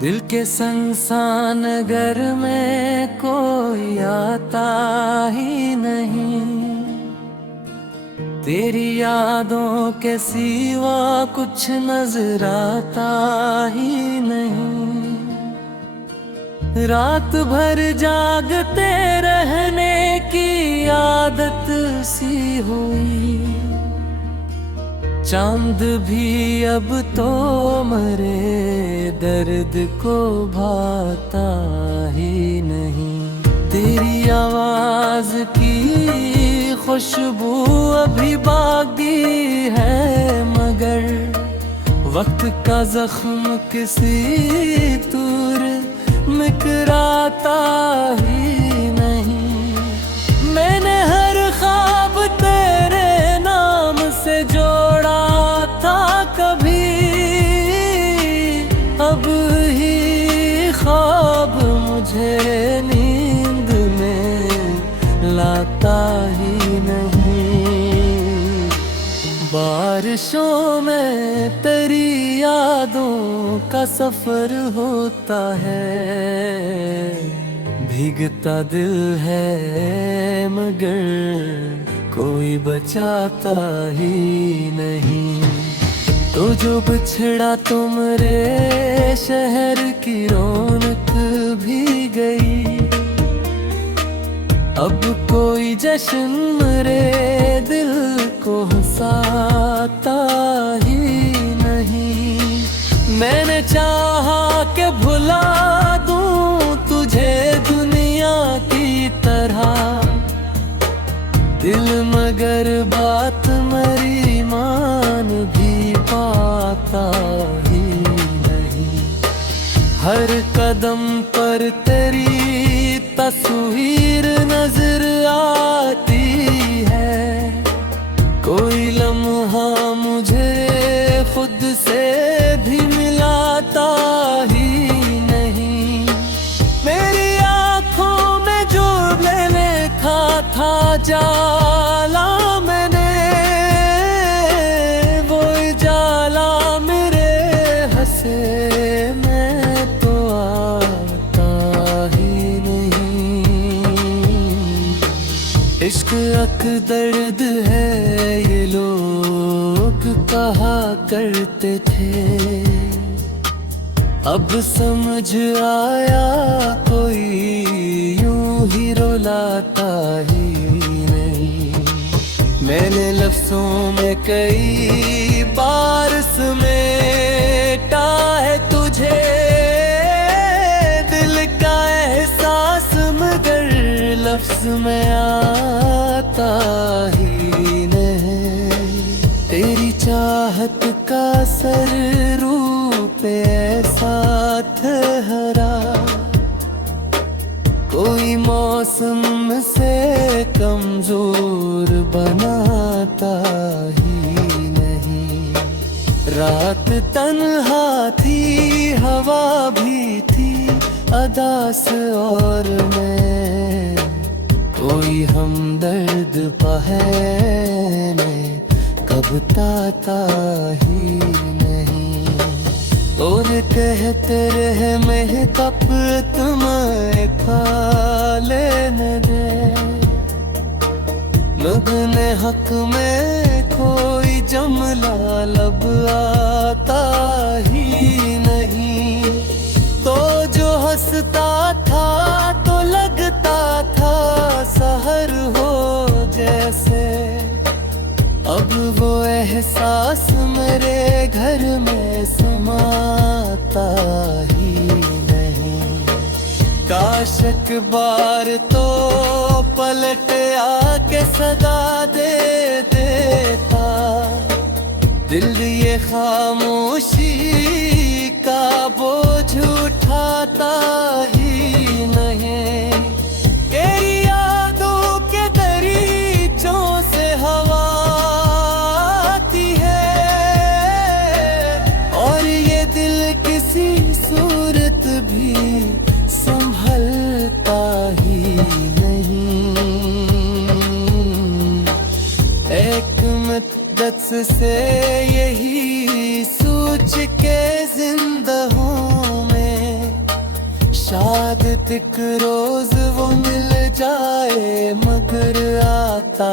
दिल के संसान घर में कोई आता ही नहीं, तेरी यादों के सिवा कुछ नजर आता ही नहीं। रात भर जागते रहने की आदत सी हुई, चांद भी अब तो मरे दर्द को भाता ही नहीं। तेरी आवाज की खुशबू अभी बाकी है, मगर वक्त का जख्म किसी दूर मुकराता ही नहीं। मैंने हर ख्वाब तेरे नाम से जोड़ा था कभी, अब ही ख्वाब मुझे नींद में लाता ही नहीं। बारिशों में तेरी यादों का सफर होता है, भीगता दिल है मगर कोई बचाता ही नहीं। तो जो बिछड़ा तुमरे शहर की रौनक भी गई, अब कोई जश्न मेरे दिल को हंसाता ही नहीं। मैंने चाहा कि भुला दूं तुझे दुनिया की तरह, दिल मगर बात मेरी मान भी पाता ही नहीं। हर कदम पर तेरी तस्वीर नजर आती है, कोई लम्हा मुझे खुद से भी मिलाता ही नहीं। मेरी आँखों में जो मैंने खा था जाला, मैंने वो जाला मेरे हंसे मैं तो आता ही नहीं। इश्क अक दर्द है ये लोग कहा करते थे, अब समझ आया कोई यूं ही रुलाता ही नहीं। मैंने लफ्जों में कई बार समेटा है तुझे, दिल का एहसास मगर लफ्ज में आता ही नहीं। तेरी चाहत का सर रूप ऐसा ठहरा, कोई मौसम से कमजोर बनाता ही नहीं। रात तन्हा थी, हवा भी थी अदास और मैं, कोई हमदर्द पहने कब ताता ही नहीं। और कहते रहे महतब तुम्हें खा लेने दे, मगने हक में कोई जमला लब आता ही नहीं। तो जो हंसता था तो लगता था सहर हो जैसे, अब वो एहसास मेरे घर में समाता ही नहीं। काश एक बार तो पलट आके सदा दे देता, दिल ये खामोशी का बोझ उठाता ही नहीं। तेरी यादों के दरीचों से हवा आती है, और ये दिल किसी सूरत भी संभलता ही नहीं। एक मुद्दत से यही सोच के जिंदा हूँ मैं, एक रोज वो मिल जाए मगर आता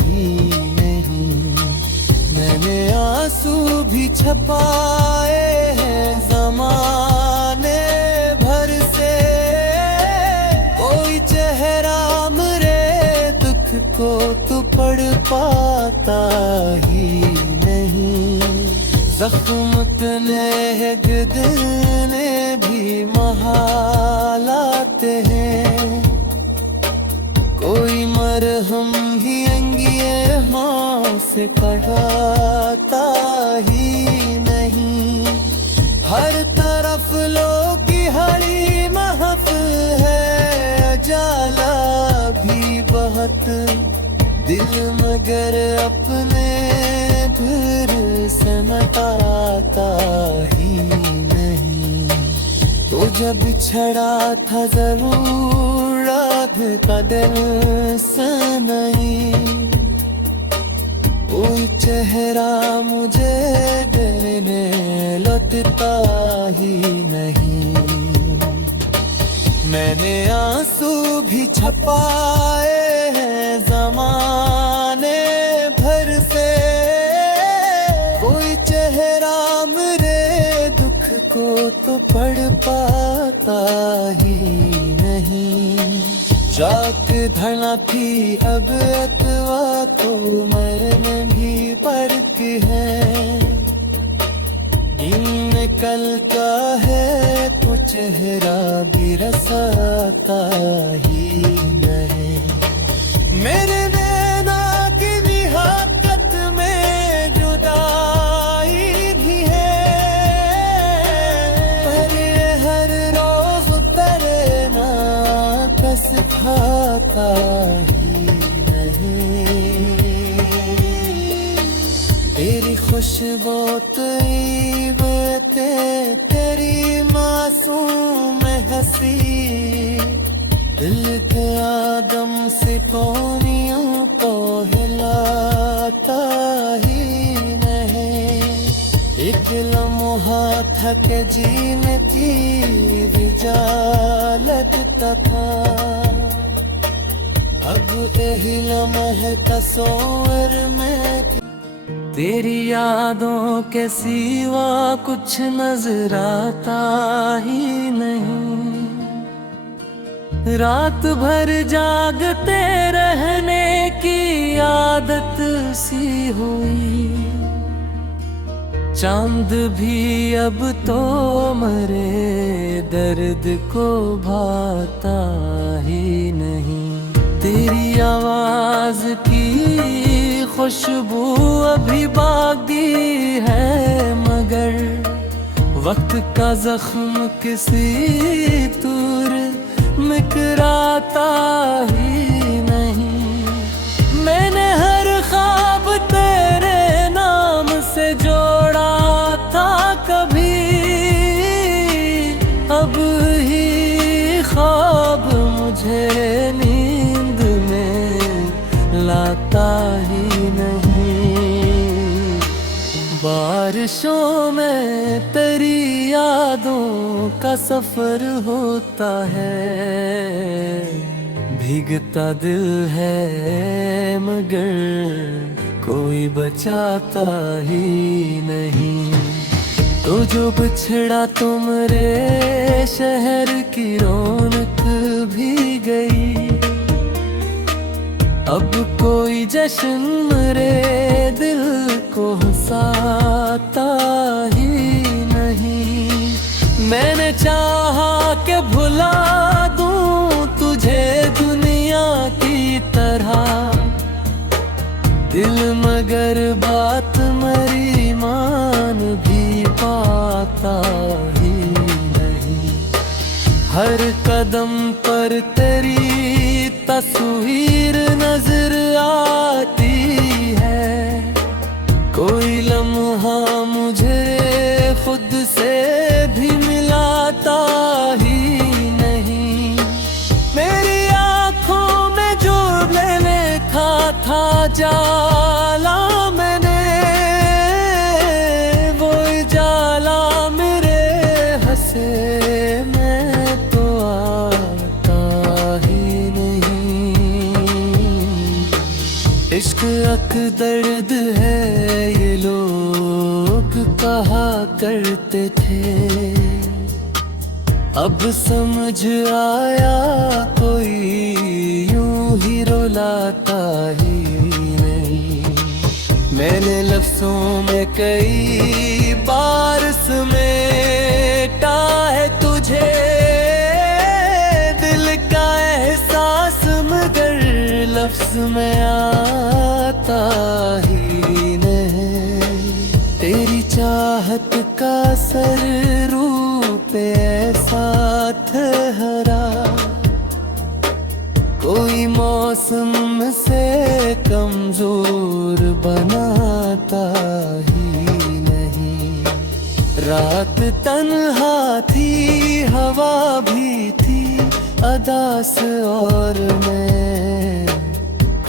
ही नहीं। मैंने आंसू भी छपाए हैं ज़माने भर से, कोई चेहरा मेरे दुख को तो पढ़ पाता ही नहीं। जख्म तने गिरने भी महालाते हैं, कोई मरहम ही अंगिए हाथ से कढ़ाता ही नहीं। हर तरफ लोग की हरी महफिल है, जाला भी बहुत दिल मगर अपने फिर समटाता ही नहीं। तो जब बिछड़ा था जरूर रात का दिल से नहीं, कोई चेहरा मुझे देने लौटता ही नहीं। मैंने आंसू भी छपाए हैं ज़माने भर से, कोई चेहरा मेरे दुख को तो पढ़ पाता ही नहीं। चाक धना थी अब अतवा को मरने भी पड़ती है, निकलता है तो चेहरा भी रसाता ही नहीं। मेरे नैना की निहाकत में जुदाई भी है, पर ये हर रोज तेरे ना कस खाता ही नहीं। तेरी खुशबू तेरी मासूम हंसी, दिल के आदम से कोनियों को हिलाता ही नहीं। एक लम्हा था के जीने की विजालत था, अब यही लम्हे तस्वीर में तेरी यादों के सिवा कुछ नजर आता ही नहीं। रात भर जागते रहने की आदत सी हुई, चांद भी अब तो मरे दर्द को भाता ही नहीं। तेरी आवाज की खुशबू अभी बाकी है, मगर वक्त का जख्म किसी दूर मिकराता ही नहीं। मैंने हर ख्वाब तेरे नाम से जोड़ा था कभी, अब ही ख्वाब मुझे नींद में लाता ही नहीं। बारिशों में तेरी यादों का सफर होता है, भीगता दिल है मगर कोई बचाता ही नहीं। तो जो बिछड़ा तुमरे शहर की रौनक भी गई, अब कोई जश्न मेरे दिल को हंसाता ही नहीं। मैंने चाहा कि भुला दूं तुझे दुनिया की तरह, दिल मगर बात मेरी मान भी पाता ही नहीं। हर कदम पर तेरी तस्वीर नजर आती है, कोई लम्हा मुझे खुद से भी मिलाता ही नहीं। मेरी आँखों में जो मैंने लिखा था जाला मैंने, वो जाला मेरे हंसे मैं तो आ कहा करते थे, अब समझ आया कोई यूं ही रुलाता ही नहीं। मैंने लफ्जों में कई बार समेटा है तुझे, दिल का एहसास मगर लफ्ज में आता ही नहीं। तेरी चाहत का सर रूप ऐसा ठहरा, कोई मौसम से कमजोर बनाता ही नहीं। रात तन्हा थी, हवा भी थी अदास और मैं,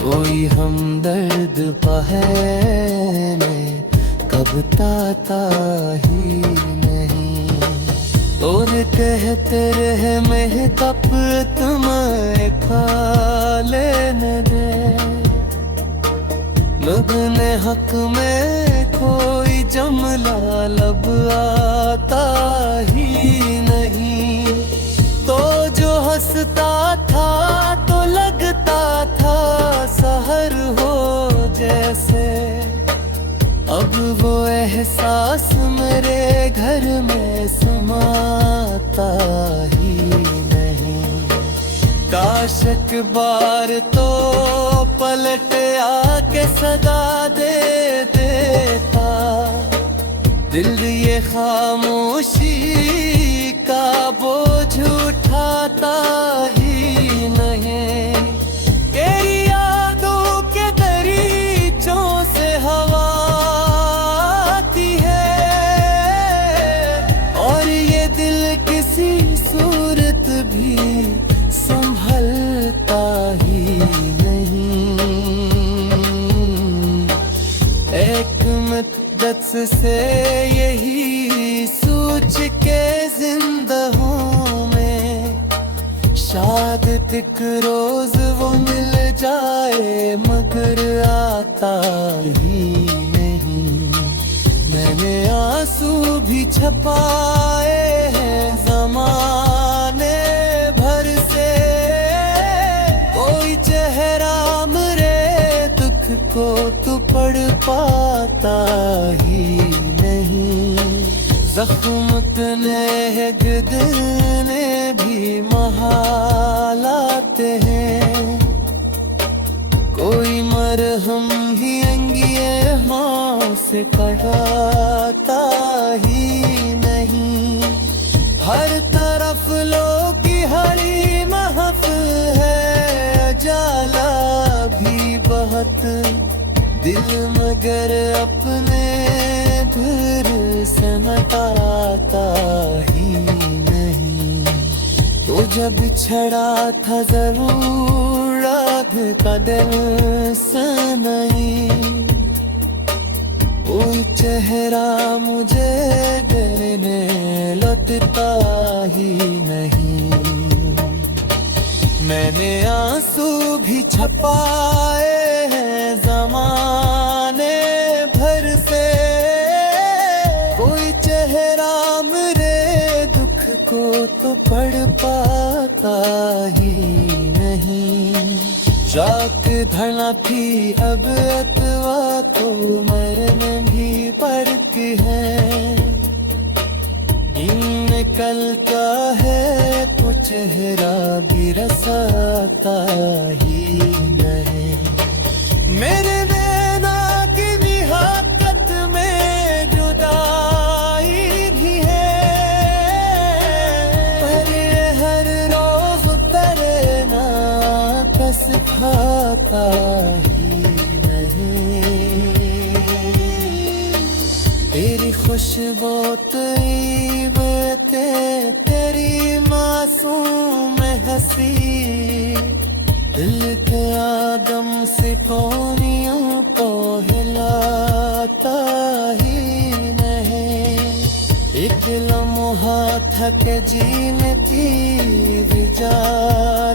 कोई हमदर्द पहने कब ताता ही नहीं। और कहते रहे महताब तुम्हें खा लेने दे, लगने हक में कोई जमला लब आता ही नहीं। तो जो हंसता था तो लगता था सहर हो जैसे, अब वो एहसास मेरे घर में समाता ही नहीं। काश एक बार तो पलट आके सदा दे देता, दिल ये खामोशी का बोझ उठाता ही नहीं। तेरी यादों के दरीचों से हवा आती है, और ये दिल किसी सूरत भी संभलता ही नहीं। एक मुद्दत से यही सोच के जिंदा हूँ मैं, शायद एक रोज वो मिल जाए मगर आता ही नहीं। मैंने आंसू भी छपाए हैं ज़माने भर से, कोई चेहरा मेरे दुख को तो पढ़ पाता ही नहीं। जख्म तने गदने भी महालाते हैं, कोई मरहम ही अंगियों से कढ़ाता ही नहीं। हर तरफ लोग की हरी महफिल है, जाला भी बहुत दिल मगर अपने घर से नटाता ही नहीं। तो जब छड़ा था जरूर रात का दिल से नहीं, कोई चेहरा मुझे देने लौटता ही नहीं। मैंने आंसू भी छपाए हैं ज़माने भर से, कोई चेहरा मेरे दुख को तो पढ़ पाता ही नहीं। रात ढलना थी अब अतवा तो मरने भी पड़ती है, निकल का है तो चेहरा भी रसाता ही नहीं। मेरे नैना की निहाकत में जुदाई भी है, पर ये हर रोज तरना कस खाता ही नहीं। तेरी खुशबू तेरी मासूम हंसी, दिल के आदम से कोनियों को हिलाता ही नहीं। एक लम्हा थक जीने की भी जा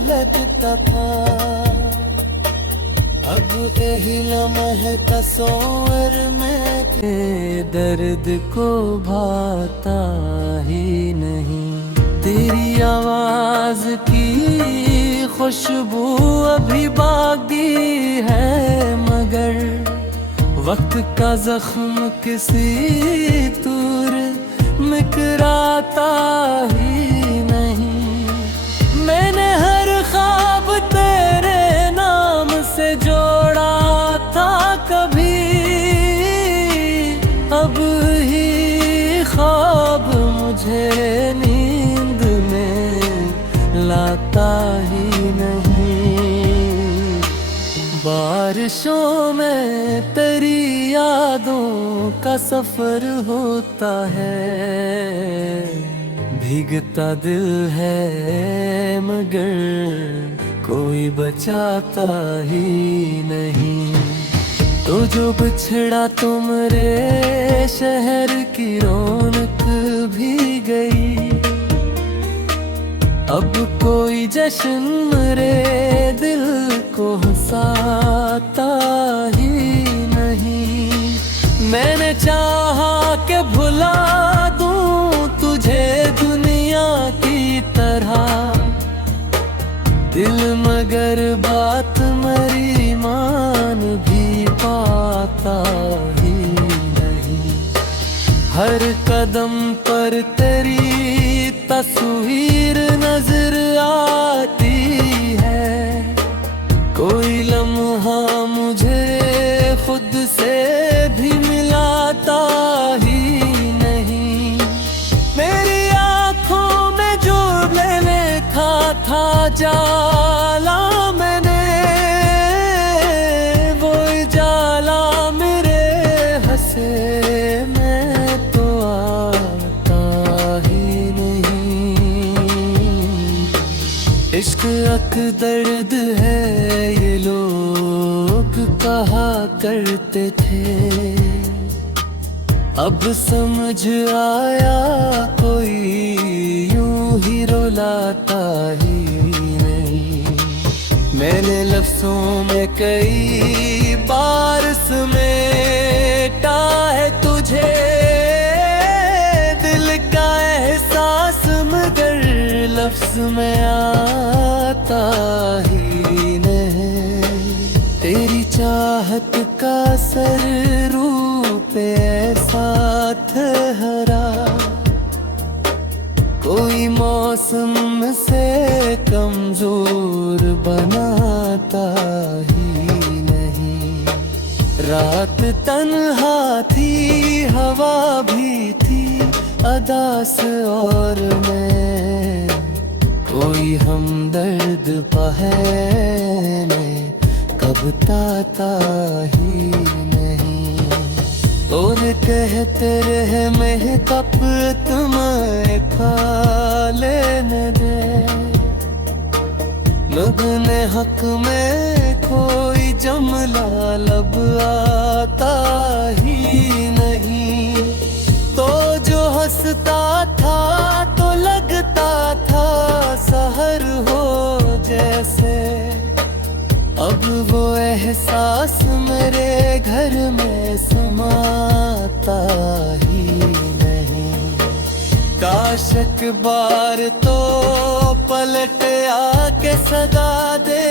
लगता था, अब यही लम्हे तस्वर में के दर्द को भाता ही नहीं। तेरी आवाज की खुशबू अभी बाकी है, मगर वक्त का जख्म किसी दूर मिकराता ही नहीं। मैंने हर ख्वाब तेरे नाम से जोड़ा था कभी, अब ही ख्वाब मुझे नींद में लाता ही नहीं। बारिशों में तेरी यादों का सफर होता है, भीगता दिल है मगर कोई बचाता ही नहीं। तो जो बिछड़ा तुमरे शहर की रौनक भी गई, अब कोई जश्न मेरे दिल को हंसाता ही नहीं। मैंने चाहा कि भुला दूं तुझे दुनिया की तरह, दिल मगर बात मेरी मान भी पाता ही नहीं। हर कदम पर तेरी तस्वीर नजर आती है, कोई लम्हा मुझे खुद से भी मिलाता ही नहीं। मेरी आँखों में जो मैंने लिखा था जाला मैंने, वो जाला मेरे हंसे मैं तो आता ही नहीं। इश्क अक दर्द है ये लोग कहा करते थे, अब समझ आया कोई यूं ही रुलाता ही नहीं। मैंने लफ्जों में कई बार समेटा है तुझे, दिल का एहसास मगर लफ्ज में आता ही नहीं। तेरी चाहत का सर रूप ऐसा ठहरा, कोई मौसम से कमजोर बनाता ही नहीं। रात तन्हा थी, हवा भी थी अदास और मैं, कोई हमदर्द पहने कब ताता ही नहीं। और कहते रहे महकप तुम्हें खा लेने दे, मगने हक में कोई जमला लब आता ही नहीं। तो जो हंसता था तो लगता था सहर हो जैसे, अब वो एहसास मेरे घर में समाता ही नहीं। काश एक बार तो पलट आके सदा दे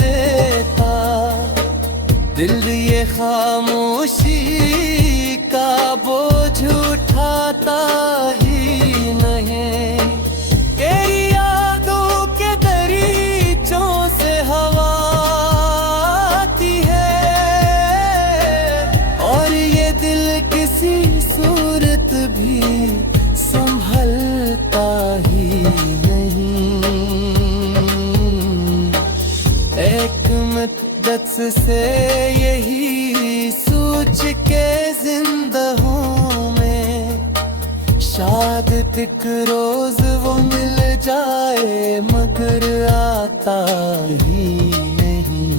देता, दिल ये खामोशी का बोझ उठाता ही नहीं। तेरी यादों के दरीचों से हवा आती है, और ये दिल किसी सूरत भी संभलता ही नहीं। एक मुद्दत से यही सोच के जिंदा हूँ मैं, शायद एक रोज वो मिल जाए मगर आता ही नहीं।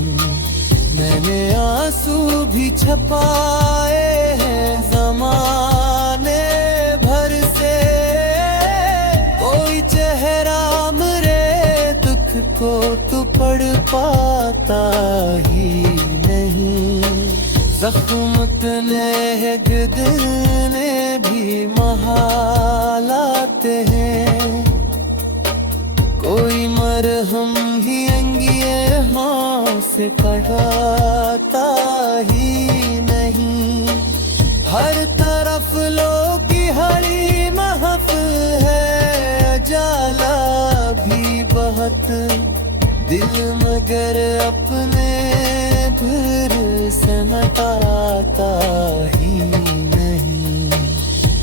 मैंने आंसू भी छपाए हैं जमाने भर से, कोई चेहरा मेरे दुख को तू पढ़ पाता ही नहीं। जख्म तने गिरने भी महालाते हैं, कोई मरहम ही अंगिए हाँ से पढ़ाता ही नहीं। हर तरफ लोग की हरी महफिल है, जाला भी बहुत दिल मगर अपने घर से मटाता ही नहीं।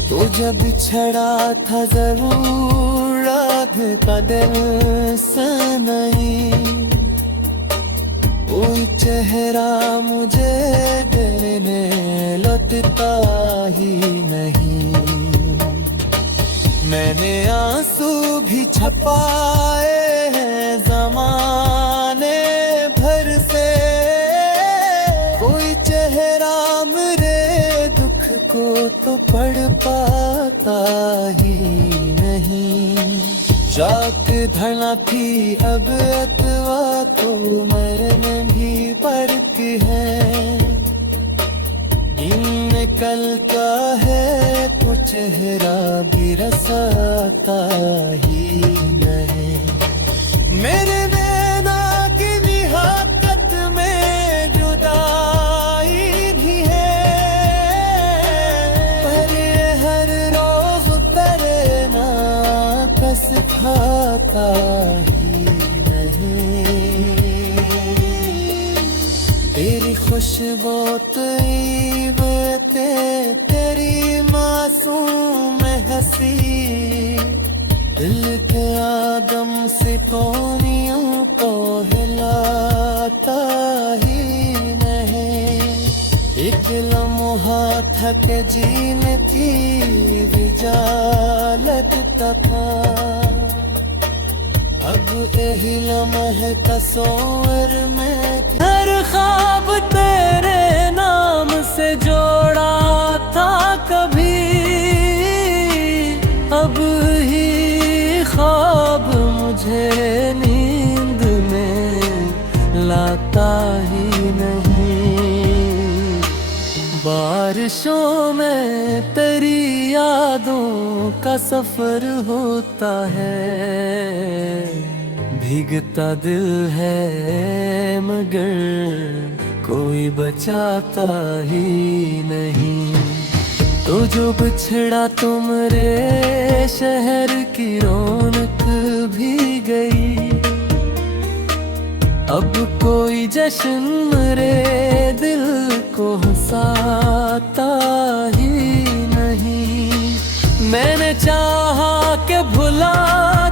तो जब छड़ा था जरूर रात का दिल से नहीं, कोई चेहरा मुझे देने लौटता ही नहीं। मैंने आंसू भी छपाए हैं ज़माने भर से, कोई चेहरा मेरे दुख को तो पढ़ पाता ही नहीं। शाक धना थी अब अतवा तो मरने भी पड़ती है, निकलता है तो चेहरा भी रसाता ही नहीं। मेरे नैना की निहाकत में जुदाई भी है, पर ये हर रोज तेरे ना कस खाता ही नहीं। तेरी खुशबू तेरी मासूम हंसी, दिल के आदम से कोनियों को हिलाता ही नहीं। एक लम्हा थक जीने थी विजालत था, अब यही लम्हे तस्वीर में हर ख्वाब तेरे नाम से जोड़ा था कभी, अब ही ख्वाब मुझे नींद में लाता ही नहीं। बारिशों में तेरी यादों का सफर होता है, भीगता दिल है मगर कोई बचाता ही नहीं। तो जो बिछड़ा तुमरे शहर की रौनक भी गई, अब कोई जश्न मेरे दिल को हंसाता ही नहीं। मैंने चाहा कि भुला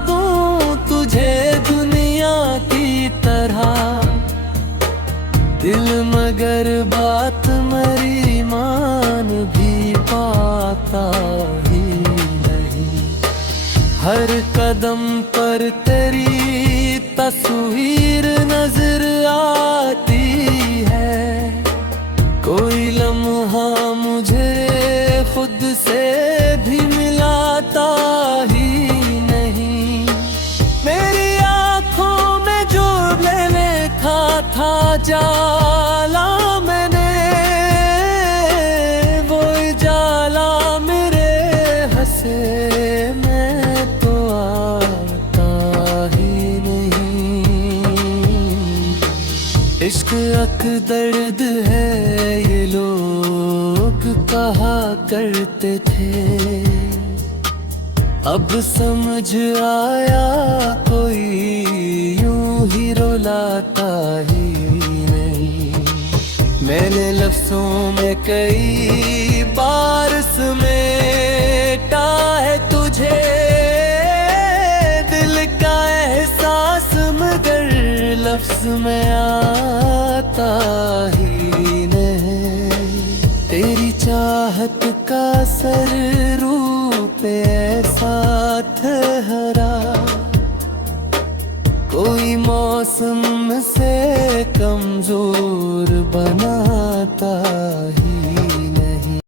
दूं तुझे दुनिया की तरह, दिल मगर बात मेरी मान भी पाता ही नहीं। हर कदम पर तेरी तस्वीर नजर आती है, कोई लम्हा मुझे खुद से भी मिलाता ही नहीं। मेरी आँखों में जो लेने था जाला मैंने, वो जाला मेरे हंसे मैं तो आता ही नहीं। इश्क अक दर्द है ये लोग कहा करते थे, अब समझ आया कोई यूं ही रुलाता ही नहीं। मैंने लफ्जों में कई बार समेटा है तुझे, दिल का एहसास मगर लफ्ज में आता ही नहीं। तेरी चाहत का सर रूप ऐसा ठहरा, कोई मौसम से कमजोर बनाता है।